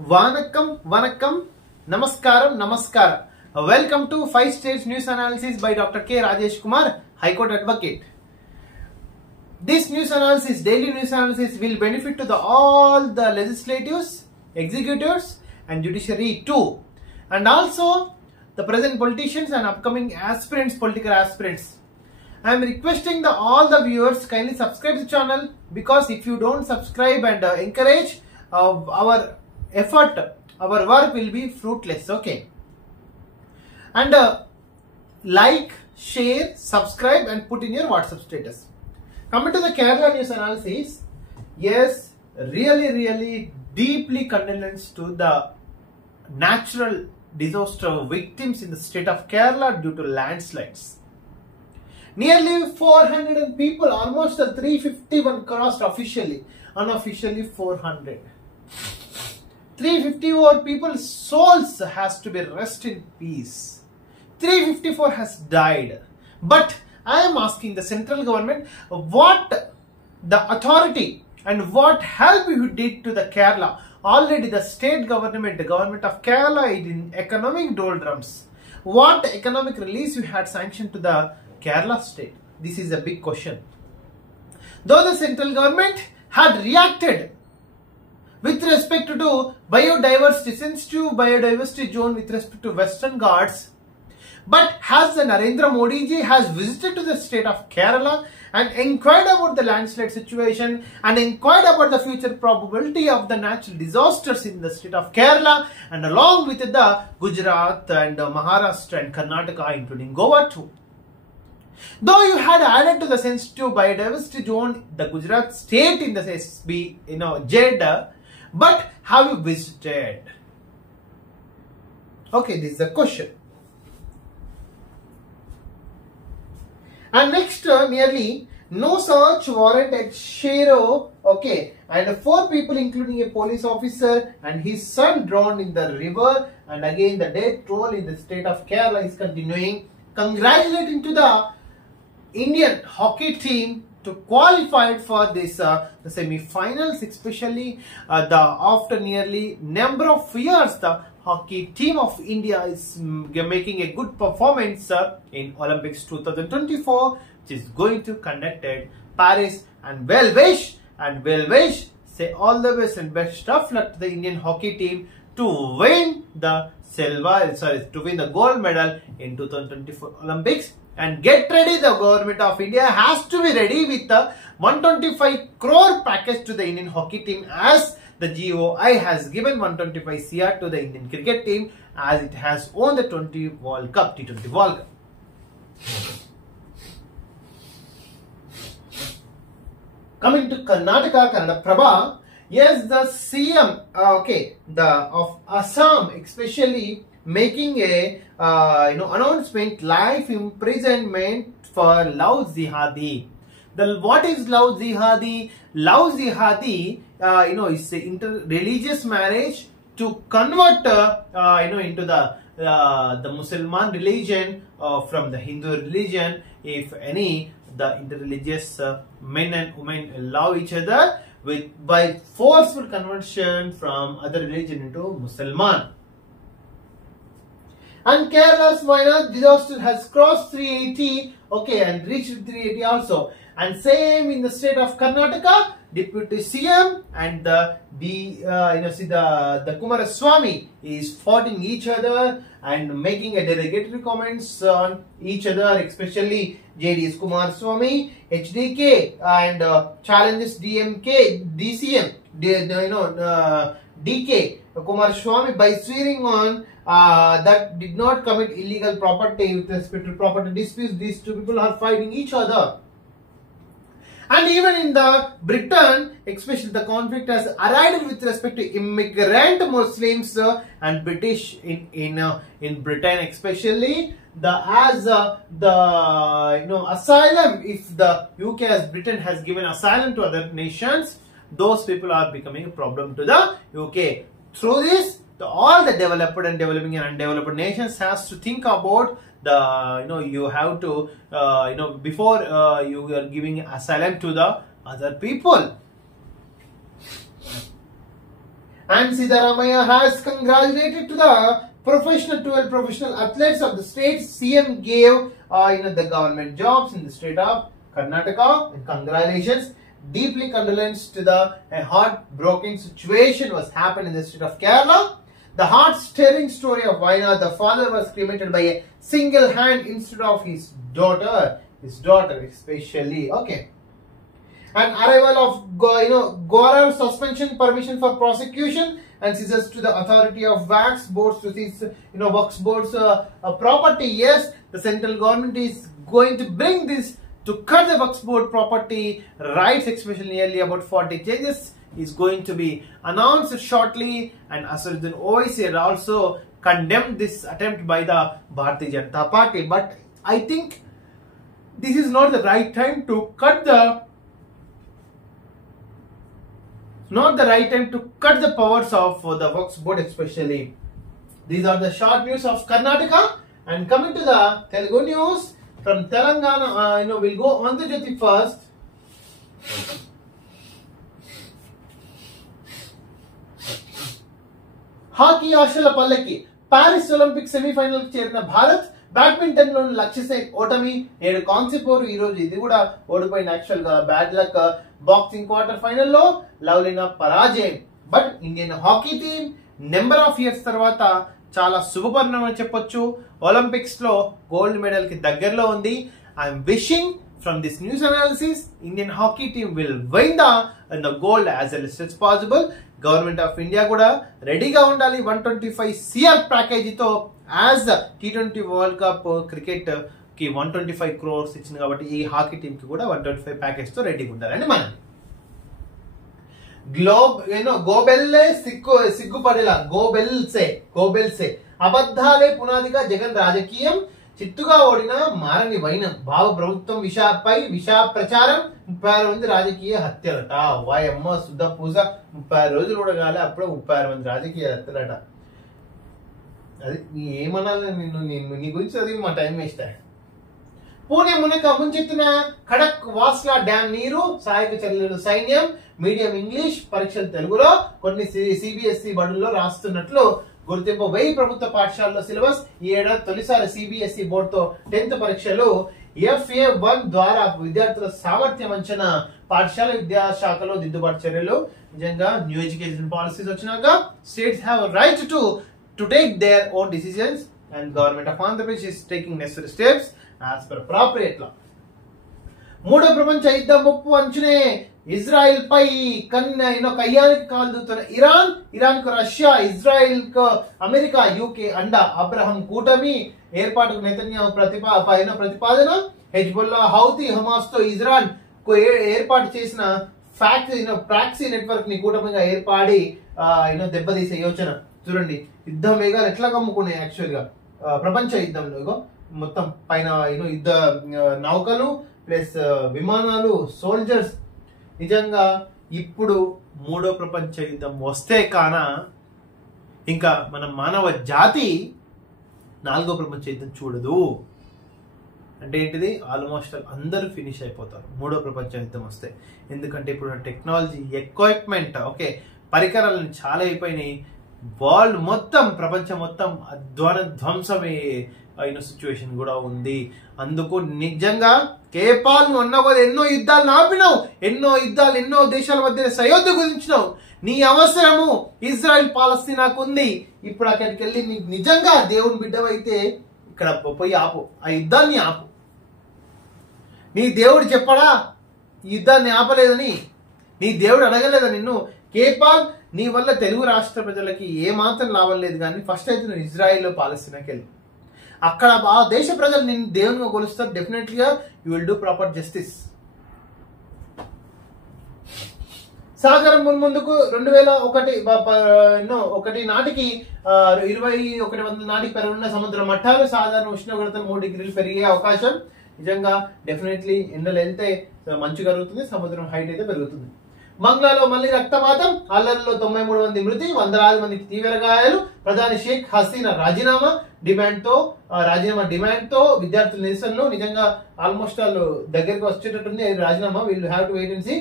Vanakkam, Vanakkam, Namaskaram, Namaskar. Welcome to 5 States News Analysis by Dr. K. Rajesh Kumar, High Court Advocate. This news analysis, daily news analysis will benefit to all the legislatives, executives and judiciary too. And also the present politicians and upcoming aspirants, political aspirants. I am requesting all the viewers kindly subscribe to the channel, because if you don't subscribe and encourage our effort, our work will be fruitless. Okay. And like, share, subscribe and put in your WhatsApp status. Coming to the Kerala news analysis, yes, really deeply condolence to the natural disaster victims in the state of Kerala due to landslides. Nearly 400 people, almost 351 crossed officially, unofficially 400. 354 people's souls has to be rest in peace. 354 has died. But I am asking the central government what the authority and what help you did to the Kerala. Already the state government, the government of Kerala is in economic doldrums. What economic release you had sanctioned to the Kerala state? This is a big question. Though the central government had reacted with respect to biodiversity, sensitive biodiversity zone with respect to Western Ghats, but has the Narendra Modi ji has visited to the state of Kerala and inquired about the landslide situation and inquired about the future probability of the natural disasters in the state of Kerala, and along with the Gujarat and Maharashtra and Karnataka, including Goa too. Though you had added to the sensitive biodiversity zone the Gujarat state in the SB, JED, but have you visited? Okay, this is the question. And next, nearly no search warrant at Shero, okay, and 4 people including a police officer and his son drowned in the river, and again the death toll in the state of Kerala is continuing. Congratulating to the Indian hockey team to qualify for this the semi-finals, especially after nearly number of years the hockey team of India is making a good performance in Olympics 2024, which is going to conduct at Paris, and well wish say all the best and best of luck to the Indian hockey team to win the gold medal in 2024 Olympics. And get ready, the government of India has to be ready with the 125 crore package to the Indian hockey team, as the GOI has given 125 CR to the Indian cricket team, as it has won the T20 World Cup. Coming to Karnataka, Kannada Prabha, yes, the CM, of Assam especially making a announcement, life imprisonment for love jihadi. What is love jihadi? Love jihadi, is a inter-religious marriage to convert into the Muslim religion from the Hindu religion. If the interreligious men and women love each other by forceful conversion from other religion into Muslim. And Kerala's minor disaster has crossed 380, and reached 380 also. And same in the state of Karnataka, Deputy CM and the Kumaraswamy is fighting each other and making a derogatory comments on each other, especially JDS Kumaraswamy, HDK, and challenges DCM, DK Kumaraswamy by swearing on that did not commit illegal property with respect to property disputes. These two people are fighting each other. And even in the Britain, especially the conflict has arrived with respect to immigrant Muslims and British in Britain, especially asylum. If the UK as Britain has given asylum to other nations, those people are becoming a problem to the UK. Through this, all the developed and developing and undeveloped nations has to think about you have to before you are giving asylum to the other people. And Siddaramaiah has congratulated to the 12 professional athletes of the state. CM gave the government jobs in the state of Karnataka. And congratulations, deeply condolence to the heartbroken situation was happened in the state of Kerala. The heart-stirring story of Wayanad, the father was cremated by a single hand instead of his daughter especially. Okay. And arrival of Gaurav suspension permission for prosecution and seizures to the authority of Wax boards to seize Wax boards property. Yes, the central government is going to bring this to cut the Wax board property rights, especially nearly about 40 changes is going to be announced shortly. And Asaduddin Owaisi had also condemned this attempt by the Bharatiya Janata Party. But I think this is not the right time to cut the powers of the Wax board especially. These are the short news of Karnataka. And coming to the Telugu news from Telangana, we'll go on the Jyoti first. Hockey ఆశల పల్లకి Paris Olympic semi-final చేరిన భారత్. బ్యాడ్మింటన్ లో లక్ష్య సేన్ ఓటమి, 7 కాంస్య పోరు. ఈ రోజు ఇది కూడా ఓడిపోయిన యాక్చువల్ గా bad luck. Boxing quarter final లో లవ్లీనా పరాజయం. But Indian hockey team number of years తర్వాత చాలా శుభపరిణామం అని చెప్పొచ్చు. ఒలింపిక్స్ లో గోల్డ్ మెడల్ కి దగ్గరలో ఉంది. I'm wishing from this news analysis, Indian hockey team will win the gold as early as possible. Government of India kuda ready ga undali 125 CR package తో as T20 World Cup cricket కి 125 crores ఇచ్చింది కాబట్టి ఈ hockey team కి కూడా 125 ప్యాకేజ్ తో రెడీగా ఉండాలని మనం గోబెల్లే సిగ్గుపడేలా గోబెల్సే అబద్ధాలే పునాదిగా జగన్ రాజకీయం. చిత్తుగా ఓడిన మారని వైనం. భావ ప్రభుత్వం విష ప్రచారం. 36 మంది రాజకీయ హత్యలట. వాయమ్మ శుద్ధ పూజ. 30 రోజులు కూడా కాలే అప్పుడే 36 మంది రాజకీయ హత్యలట. అది ఏమనాలి నీ గురించి అది మా టైం వేస్ట్. పూణె మునక ముంచెత్తిన ఖడక్ వాస్లా డ్యామ్ నీరు. సహాయక చర్యలు సైన్యం. మీడియం ఇంగ్లీష్ పరీక్షలు తెలుగులో. కొన్ని సిబిఎస్ఈ బడుల్లో రాస్తున్నట్లు గుర్తింపు. 1000 ప్రభుత్వ పాఠశాలలో సిలబస్. ఈ ఏడాది తొలిసారి సిబిఎస్ఈ బోర్డుతో 10th పరీక్షలు. FA1 ద్వారా విద్యార్థుల సామర్థ్యం అంచనా. పాఠశాల విద్యాశాఖలో దిద్దుబాటు చర్యలు. నిజంగా న్యూ ఎడ్యుకేషన్ పాలసీస్ వచ్చినాక states have right to take their own decisions and government of Andhra Pradesh is taking necessary steps as per appropriate లా. మూడో ప్రపంచ యుద్ధ ముప్పు అంచునే. ఇజ్రాయెల్ పై కయ్యానికి కాల్దుతున్న ఇరాన్ కు రష్యా, ఇజ్రాయెల్ కు అమెరికా, యూకే అండ. అబ్రహం కూటమి ఏర్పాటుకు నెతన్యాహు ప్రతిపాదన. హెజ్బుల్లా, హౌతీ, హమాస్ తో ఇజ్రాయెల్ ఏర్పాటు చేసిన ప్రాక్సీ నెట్వర్క్ ని కూటమిగా ఏర్పాడి దెబ్బతీసే యోచన. చూడండి యుద్ధం వేగాలు ఎట్లా కమ్ముకున్నాయి. యాక్చువల్ గా ప్రపంచ యుద్ధంలో మొత్తం పైన యుద్ధ నౌకలు ప్లస్ విమానాలు, సోల్జర్స్. నిజంగా ఇప్పుడు మూడో ప్రపంచ యుద్ధం వస్తే కాన ఇంకా మన మానవ జాతి 4వ ప్రపంచ యుద్ధం చూడదు. అంటే ఏంటిది, ఆల్మోస్ట్ అందరూ ఫినిష్ అయిపోతారు 3వ ప్రపంచ యుద్ధం వస్తే. ఎందుకంటే ఇప్పుడు టెక్నాలజీ, ఎక్విప్మెంట్, ఓకే, పరికరాలను చాలా అయిపోయినాయి. వరల్డ్ మొత్తం, ప్రపంచం మొత్తం ధ్వంసమే అయిన సిచ్యువేషన్ కూడా ఉంది. అందుకు నిజంగా కేపాల్ అన్న కూడా ఎన్నో యుద్ధాలు ఆపినావు, ఎన్నో దేశాల మధ్య సయోధ్య గురించినావు. నీ అవసరము ఇజ్రాయెల్ పాలస్తీనాకు ఉంది. ఇప్పుడు అక్కడికి వెళ్ళి నీకు నిజంగా దేవుని బిడ్డవైతే ఇక్కడ పోయి ఆపు, ఆ యుద్ధాన్ని ఆపు. నీ దేవుడు చెప్పడా ఈ యుద్ధాన్ని ఆపలేదని? నీ దేవుడు అడగలేదా నిన్ను? కేపాల్, నీ వల్ల తెలుగు రాష్ట్ర ప్రజలకి ఏమాత్రం లాభం లేదు, కానీ ఫస్ట్ అయితే నువ్వు ఇజ్రాయెల్ పాలస్తీనాకి వెళ్ళి అక్కడ ఆ దేశ ప్రజలు నిన్ను దేవునిగా కొలుస్తారు. డెఫినెట్లీగా you will do proper justice. సాగరం ముందుకు 2001 నాటికి 2100 నాటికి పెరుగున్న సముద్ర మట్టాలు, సాధారణ ఉష్ణోగ్రతలు 3 డిగ్రీలు పెరిగే అవకాశం. నిజంగా డెఫినెట్లీ ఎండలు వెళ్తే మంచు కరుగుతుంది, సముద్రం హైట్ అయితే పెరుగుతుంది. మంగళలో మళ్ళీ రక్తపాతం, అల్లర్లో 93 మంది మృతి, 100 మందికి తీవ్ర గాయాలు. ప్రధాని షేక్ హసీనా రాజీనామా డిమాండ్ తో విద్యార్థుల నిరసనలు. నిజంగా ఆల్మోస్ట్ వాళ్ళు దగ్గరికి వచ్చేటట్టుంది రాజీనామా. వీళ్ళు have to wait and see.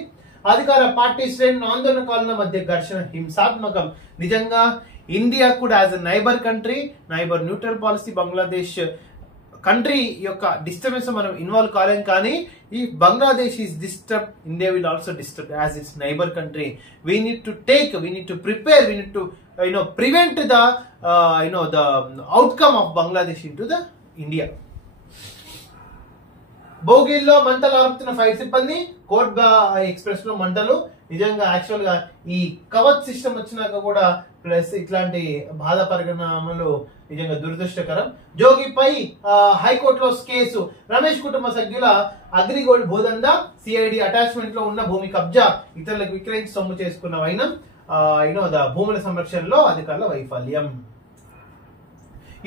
అధికార పార్టీ శ్రేణులు ఆందోళనకారుల మధ్య ఘర్షణ హింసాత్మకం. నిజంగా ఇండియా కూడా as a neighbour country, neighbour neutral policy, Bangladesh country యొక్క డిస్టర్బెన్స్ మనం ఇన్వాల్వ్ కాలేం. కానీ ఈ Bangladesh is disturb, India will also disturb as its neighbour country. We need to take, we need to prepare, we need to prevent the the outcome of Bangladesh into the India. బోగిల్లో మంటలు ఆర్పుతున్న ఫైర్ సిబ్బంది, coat express లో మంటలు. నిజంగా యాక్చువల్ గా ఈ కవచ్ సిస్టమ్ వచ్చినాక కూడా ప్లస్ ఇట్లాంటి బాధ పరిణామాలు నిజంగా దురదృష్టకరం. జోగిపై హైకోర్టులో కేసు. రమేష్ కుటుంబ సభ్యుల అగ్రిగోల్డ్ భూదందా, సిఐడి అటాచ్మెంట్ లో ఉన్న భూమి కబ్జా, ఇతరులకు విక్రయించి సొమ్ము చేసుకున్న వైనం, భూముల సంరక్షణలో అధికారుల వైఫల్యం.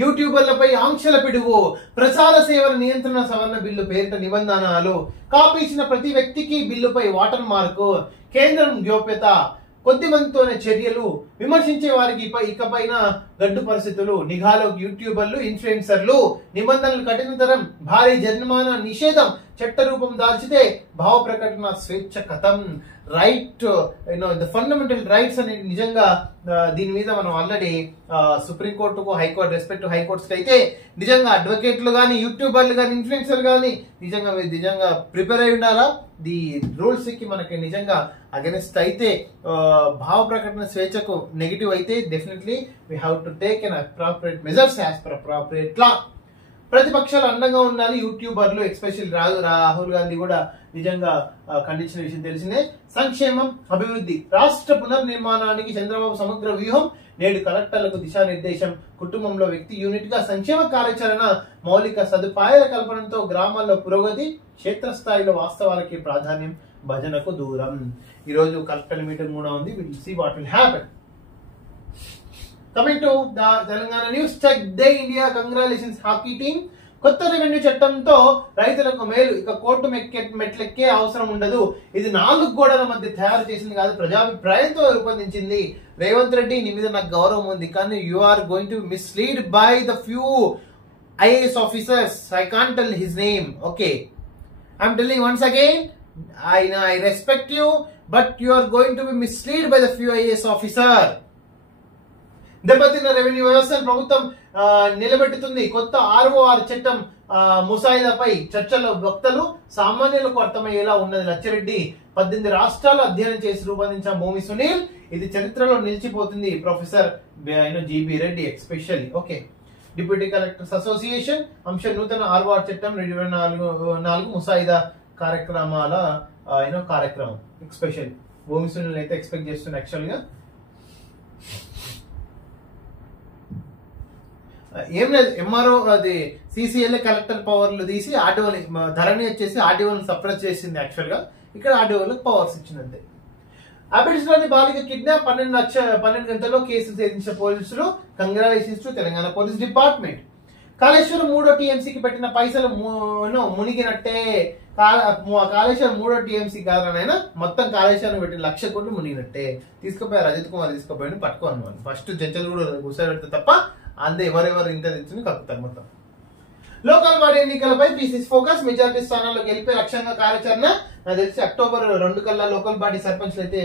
యూట్యూబర్లపై ఆంక్షల పిడుగు. ప్రసార సేవల నియంత్రణ సవరణ బిల్లు పేరిట నిబంధనలు. కాపీ ఇచ్చిన ప్రతి వ్యక్తికి బిల్లుపై వాటర్ మార్కు. కేంద్రం గోప్యత. కొద్ది మందితోనే చర్యలు. విమర్శించే వారికి ఇకపైన గడ్డు పరిస్థితులు. నిఘాలో యూట్యూబర్లు, ఇన్ఫ్లుయెన్సర్లు. నిబంధనలు కఠినతరం. భారీ జరిమానా నిషేధం. చట్ట రూపం దాల్చితే భావ ప్రకటన స్వేచ్ఛ కథం. రైట్, ద ఫండమెంటల్ రైట్స్ అనేది నిజంగా దీని మీద మనం ఆల్రెడీ సుప్రీంకోర్టుకు, హైకోర్టు, రెస్పెక్ట్ హైకోర్ట్స్ అయితే నిజంగా అడ్వకేట్లు కానీ, యూట్యూబర్లు కానీ, ఇన్ఫ్లుయెన్సర్ కానీ నిజంగా ప్రిపేర్ అయి ఉండాలా. ది రూల్స్ కి మనకి నిజంగా అగెనిస్ట్ అయితే, భావ ప్రకటన స్వేచ్ఛకు నెగిటివ్ అయితే definitely we have to take an appropriate measures as per appropriate law. ప్రతిపక్షాలు అండంగా ఉండాలి. యూట్యూబర్లు, ఎస్పెషల్ రాహుల్ గాంధీ కూడా నిజంగా ఖండించిన విషయం తెలిసిందే. సంక్షేమం, అభివృద్ధి. రాష్ట్ర పునర్నిర్మాణానికి చంద్రబాబు సమగ్ర వ్యూహం. నేడు కలెక్టర్లకు దిశానిర్దేశం. కుటుంబంలో వ్యక్తి యూనిట్ గా సంక్షేమ కార్యాచరణ. మౌలిక సదుపాయాల కల్పనతో గ్రామాల్లో పురోగతి. క్షేత్రస్థాయిలో వాస్తవాలకి ప్రాధాన్యం. భజనకు దూరం. ఈ రోజు కలెక్టర్ మీటింగ్ కూడా ఉంది. Will see what will happen. Coming to the Telangana news, check Day India, congratulations hockey team. కొత్త రెవెన్యూ చట్టంతో రైతులకు మేలు. ఇక కోర్టు మెట్లెక్కే అవసరం ఉండదు. ఇది 4 గోడల మధ్య తయారు చేసింది కాదు, ప్రజాభిప్రాయంతో రూపొందించింది. రేవంత్ రెడ్డి, నీ మీద నాకు గౌరవం ఉంది, కానీ you are going to mislead by the few IAS officers. I can't tell his name. Okay, I'm telling once again, I respect you, but you are going to be misled by the few IAS officer. దెబ్బతిన్న రెవెన్యూ వ్యవస్థను ప్రభుత్వం నిలబెట్టుతుంది. కొత్త ROR చట్టం ముసాయిదాపై చర్చలో వక్తలు. సామాన్యులకు అర్థమయ్యేలా ఉన్నది. లచ్చిరెడ్డి 18 రాష్ట్రాలు అధ్యయనం చేసి రూపొందించిన భూమి సునీల్. ఇది చరిత్రలో నిలిచిపోతుంది. Professor GB Reddy especially. Okay, deputy collectors association అంశం నూతన ROR చట్టం 2024 ముసాయిదా కార్యక్రమాల కార్యక్రమం ఎక్స్పెషల్. భూమి సునీల్ అయితే ఎక్స్పెక్ట్ చేస్తున్నా. యాక్చువల్ గా ఏం లేదు, MRO అది CCLA కలెక్టర్ పవర్లు తీసి ఆర్డీఓని, ధరణి వచ్చేసి ఆర్డీఓని సప్రెస్ చేసింది. యాక్చువల్ గా ఇక్కడ ఆర్డీఓలకు పవర్స్ ఇచ్చినంతే. అబిడ్స్ లోని బాలిక కిడ్నాప్ 12 గంటల్లో కేసు ఛేదించిన పోలీసులు. Congratulations to Telangana police department. Kaleshwaram 3వ TMCకి పెట్టిన పైసలు మునిగినట్టే. కాళేశ్వరం 3వ TMC కాదనైనా మొత్తం కాళేశ్వరం పెట్టిన 1,00,000 కోట్లు మునిగినట్టే. తీసుకుపోయారు అజిత్ కుమార్, తీసుకుపోయి పట్టుకోను. ఫస్ట్ జంచలు కూడా కూర్చోబెడితే తప్ప అంతే ఎవరెవరు ఇంటర్ తెచ్చుని కలుపుతారు మొత్తం. లోకల్ బాడీ ఎన్నికలపై PCC ఫోకస్. మెజారిటీ స్థానాల్లో గెలిపే లక్ష్యంగా కార్యాచరణ. నాకు తెలిసి అక్టోబర్ 2 కల్లా లోకల్ బాడీ సర్పంచ్లు అయితే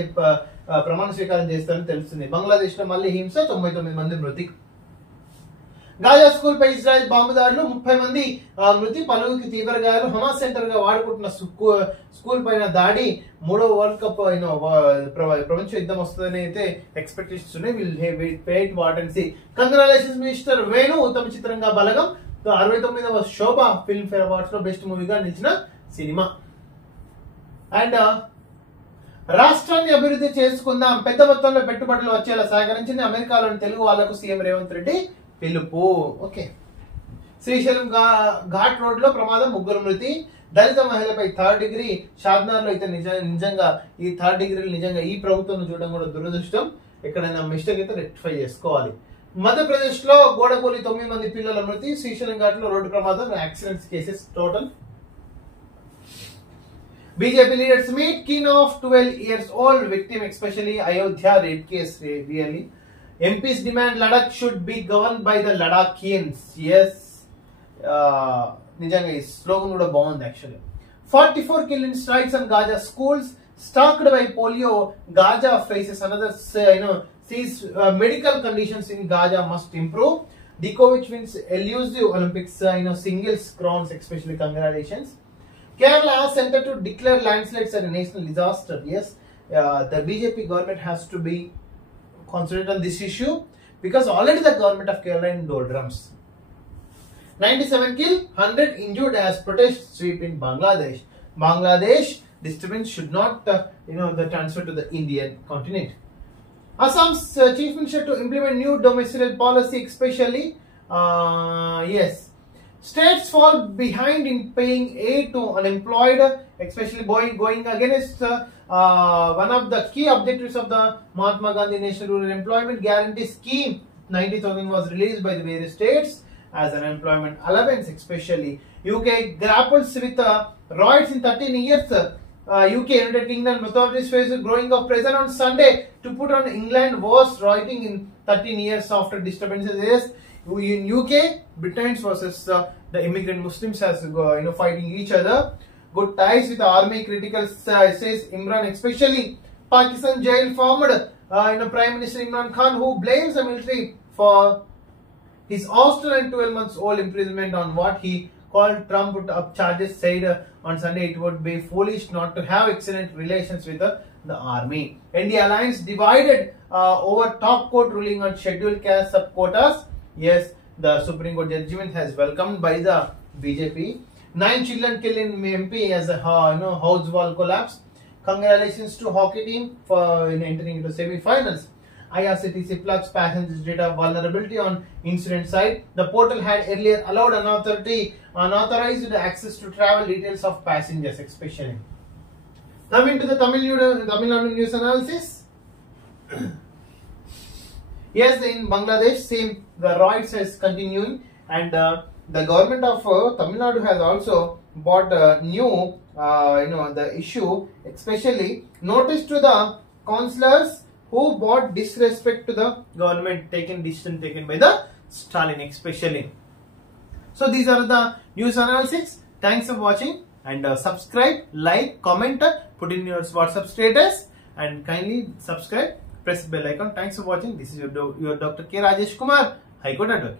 ప్రమాణ స్వీకారం చేస్తారని తెలుస్తుంది. బంగ్లాదేశ్ లో మళ్ళీ హింస, 99 మంది మృతి. గాజా స్కూల్ పై ఇజ్రాయెల్ బాంబు దాడులు, 30 మంది మృతి, పలువురికి తీవ్ర గాయాలు. హమాస్ సెంటర్ గా వాడుకుంటున్న స్కూల్ పైన దాడి. 3వ వరల్డ్ కప్ ప్రపంచ యుద్ధం వస్తుందని అయితే ఎక్స్పెక్టేషన్స్ ఉన్నాయి. Will wait what and see. Congratulations mister Venu. ఉత్తమ చిత్రంగా బలగం. 69వ శోభ ఫిల్మ్ ఫేర్ అవార్డ్స్ లో బెస్ట్ మూవీగా నిలిచిన సినిమా. అండ్ రాష్ట్రాన్ని అభివృద్ధి చేసుకుందాం, పెద్ద మొత్తంలో పెట్టుబడులు వచ్చేలా సహకరించింది అమెరికాలోని తెలుగు వాళ్లకు సీఎం రేవంత్ రెడ్డి పిలుపు. ఓకే, శ్రీశైలం ఘాట్ రోడ్ లో ప్రమాదం, 3 మృతి. దళిత మహిళపై 3rd డిగ్రీ. షాద్నార్ లో అయితే నిజంగా ఈ 3rd డిగ్రీలు నిజంగా ఈ ప్రభుత్వం చూడడం కూడా దురదృష్టం. ఎక్కడైనా మిస్టేక్ అయితే రెక్టిఫై చేసుకోవాలి. మధ్యప్రదేశ్ లో గోడకూలి 9 మంది పిల్లల మృతి. శ్రీశైలం ఘాట్ లో రోడ్డు ప్రమాదం, accidents cases total. BJP leaders meet. Keen of 12 years old victim, especially Ayodhya rape case. Really, MPs demand Ladakh should be governed by the Ladakhians. Yes, నిజంగా ఈ స్లోగన్ కూడా బాగుంది. యాక్చువల్లీ 44 killed in strikes on Gaza schools. Stalked by polio, Gaza faces another, sees medical conditions in Gaza must improve. Djokovic wins elusive Olympics, singles bronze, especially congratulations. Kerala has centre to declare landslides as a national disaster. Yes, the BJP government has to be concentrate on this issue because already the government of Kerala in doldrums. 97 killed, 100 injured as protest sweep in Bangladesh. Bangladesh disturbance should not, the transfer to the Indian continent. Assam's chief minister to implement new domiciliary policy, especially, yes. States fall behind in paying aid to unemployed, especially going against one of the key objectives of the Mahatma Gandhi National Rural Employment Guarantee Scheme. 90,000 was released by the various states as an employment allowance, especially. UK grapples with riots in 13 years. UK, United Kingdom authorities face growing of pressure on Sunday to put on England worst rioting in 13 years after disturbances. Yes, in UK, Britons versus the immigrant Muslims as fighting each other. Good ties with the army, critical says Imran, especially Pakistan jail formed Prime Minister Imran Khan, who blames the military for his hostile and 12 months old imprisonment on what he called Trump put up charges, said on Sunday it would be foolish not to have excellent relations with the army. India alliance divided over top court ruling on scheduled caste sub-quotas. Yes, the Supreme Court judgment has welcomed by the BJP. 9 children killed in MP as a house wall collapse. Congratulations to hockey team for entering into semi-finals. IRCTC plugs passengers data vulnerability on incident side. The portal had earlier allowed unauthorized access to travel details of passengers, especially. Coming to the Tamil Nadu news analysis. Yes, in Bangladesh, same the riots is continuing, and the government of Tamil Nadu has also brought new, the issue, especially notice to the councillors who brought disrespect to the government, decision taken by the Stalin, especially. So these are the news analysis. Thanks for watching, and subscribe, like, comment, put in your WhatsApp status, and kindly subscribe, press bell icon. Thanks for watching. This is your Dr. K. Rajesh Kumar, High Court Advocate.